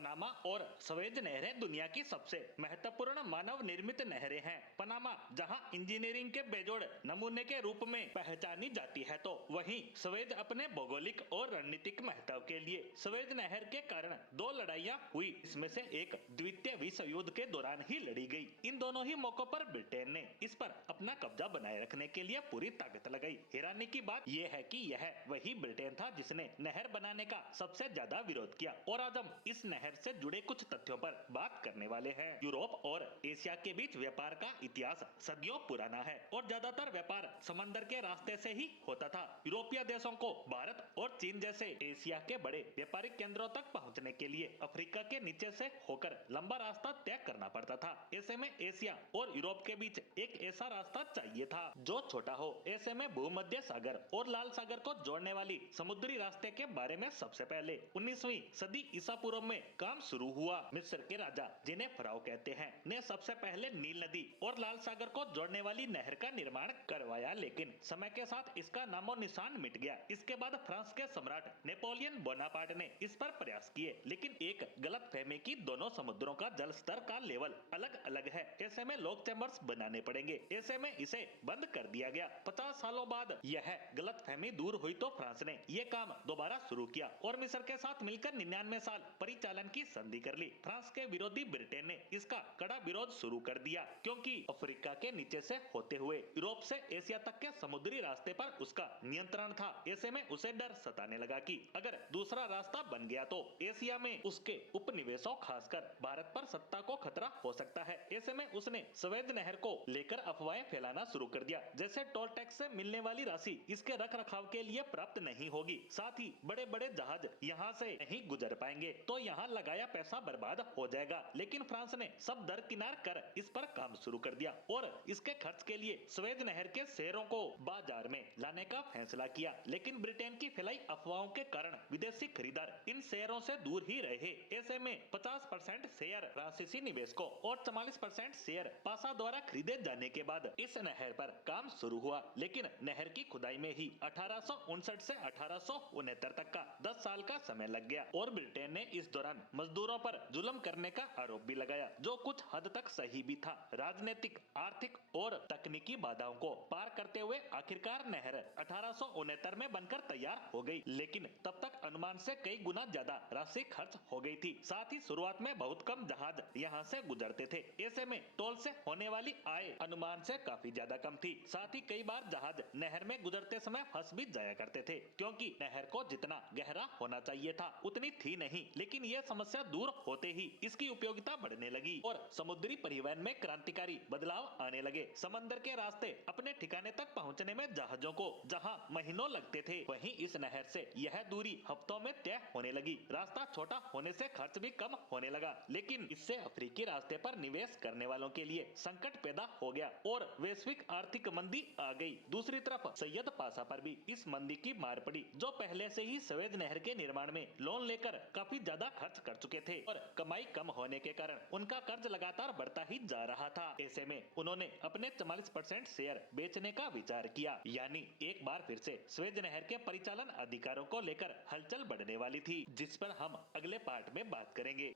Panama और Suez नहरें दुनिया की सबसे महत्वपूर्ण मानव निर्मित नहरें हैं। पनामा जहां इंजीनियरिंग के बेजोड़ नमूने के रूप में पहचानी जाती है, तो वहीं स्वेज अपने भौगोलिक और रणनीतिक महत्व के लिए स्वेज नहर के कारण दो लड़ाइयां हुई। इसमें से एक द्वितीय विश्व युद्ध के दौरान ही लड़ी गई। इन दोनों ही मौकों पर ब्रिटेन ने इस पर अपना कब्जा बनाए रखने के लिए पूरी ताकत लगाई। हैरानी की बात यह है कि यह वही ब्रिटेन था जिसने नहर बनाने का सबसे ज्यादा विरोध किया। और आज हम इस नहर से जुड़े कुछ तथ्यों पर बात करने वाले हैं। यूरोप और एशिया के बीच व्यापार का इतिहास सदियों पुराना है और ज्यादातर व्यापार समंदर के रास्ते से ही होता था। यूरोपीय देशों को भारत और चीन जैसे एशिया के बड़े व्यापारिक केंद्रों तक पहुंचने के लिए अफ्रीका के नीचे से होकर लंबा रास्ता तय करना पड़ता था। ऐसे में एशिया और यूरोप के बीच एक ऐसा रास्ता चाहिए था जो छोटा हो। ऐसे में भूमध्य सागर और लाल सागर को जोड़ने वाली समुद्री रास्ते के बारे में सबसे पहले 19वीं सदी ईसा पूर्व में काम शुरू हुआ। मिस्र के राजा, जिन्हें फराओ कहते हैं, ने सबसे पहले नील नदी और लाल सागर को जोड़ने वाली नहर का निर्माण करवाया, लेकिन समय के साथ इसका नामो निशान मिट गया। इसके बाद फ्रांस के सम्राट नेपोलियन बोनापार्ट ने इस पर प्रयास किए, लेकिन एक गलत फहमी की दोनों समुद्रों का जल स्तर का लेवल अलग अलग है। ऐसे में लॉक चैम्बर्स बनाने पड़ेंगे। ऐसे में इसे बंद कर दिया गया। 50 सालों बाद यह गलत फहमी दूर हुई तो फ्रांस ने यह काम दोबारा शुरू किया और मिस्र के साथ मिलकर 99 साल परिचालन की संधि कर ली। फ्रांस के विरोधी ब्रिटेन ने इसका कड़ा विरोध शुरू कर दिया, क्योंकि अफ्रीका के नीचे से होते हुए यूरोप से एशिया तक के समुद्री रास्ते पर उसका नियंत्रण था। ऐसे में उसे डर सताने लगा कि अगर दूसरा रास्ता बन गया तो एशिया में उसके उपनिवेशों, खासकर भारत पर सत्ता को खतरा हो सकता है। ऐसे में उसने स्वेज नहर को लेकर अफवाहें फैलाना शुरू कर दिया, जैसे टोल टैक्स से मिलने वाली राशि इसके रख रखाव के लिए प्राप्त नहीं होगी, साथ ही बड़े बड़े जहाज यहाँ से नहीं गुजर पाएंगे, तो यहाँ लगाया पैसा बर्बाद हो जाएगा। लेकिन फ्रांस ने सब दरकिनार कर इस पर काम शुरू कर दिया और इसके खर्च के लिए स्वेज नहर के शेयरों को बाजार में लाने का फैसला किया। लेकिन ब्रिटेन की फैलाई अफवाहों के कारण विदेशी खरीदार इन शेयरों से दूर ही रहे। ऐसे में 50% शेयर फ्रांसीसी निवेशकों और 44% शेयर पासा द्वारा खरीदे जाने के बाद इस नहर पर काम शुरू हुआ। लेकिन नहर की खुदाई में ही 1859 से 1869 तक का 10 साल का समय लग गया और ब्रिटेन ने इस दौरान मजदूरों पर जुल्म करने का आरोप भी लगाया, जो कुछ हद तक सही भी था। राजनीतिक, आर्थिक और तकनीकी बाधाओं को पार करते हुए आखिरकार नहर 1869 में बनकर तैयार हो गई, लेकिन तब तक अनुमान से कई गुना ज्यादा राशि खर्च हो गई थी। साथ ही शुरुआत में बहुत कम जहाज यहाँ से गुजरते थे। ऐसे में टोल से होने वाली आय अनुमान से काफी ज्यादा कम थी। साथ ही कई बार जहाज नहर में गुजरते समय फंस भी जाया करते थे, क्योंकि नहर को जितना गहरा होना चाहिए था उतनी थी नहीं। लेकिन यह समस्या दूर होते ही इसकी उपयोगिता बढ़ने लगी और समुद्री परिवहन में क्रांतिकारी बदलाव आने लगे। समंदर के रास्ते अपने ठिकाने तक पहुंचने में जहाजों को जहां महीनों लगते थे, वहीं इस नहर से यह दूरी हफ्तों में तय होने लगी। रास्ता छोटा होने से खर्च भी कम होने लगा, लेकिन इससे अफ्रीकी रास्ते पर निवेश करने वालों के लिए संकट पैदा हो गया और वैश्विक आर्थिक मंदी आ गई। दूसरी तरफ सैयद पाशा पर भी इस मंदी की मार पड़ी, जो पहले से ही स्वेज नहर के निर्माण में लोन लेकर काफी ज्यादा खर्च कर चुके थे और कमाई कम होने के कारण उनका कर्ज लगातार बढ़ता ही जा रहा था। ऐसे में उन्होंने अपने 44% शेयर बेचने का विचार किया, यानी एक बार फिर से स्वेज नहर के परिचालन अधिकारों को लेकर हलचल बढ़ने वाली थी, जिस पर हम अगले पार्ट में बात करेंगे।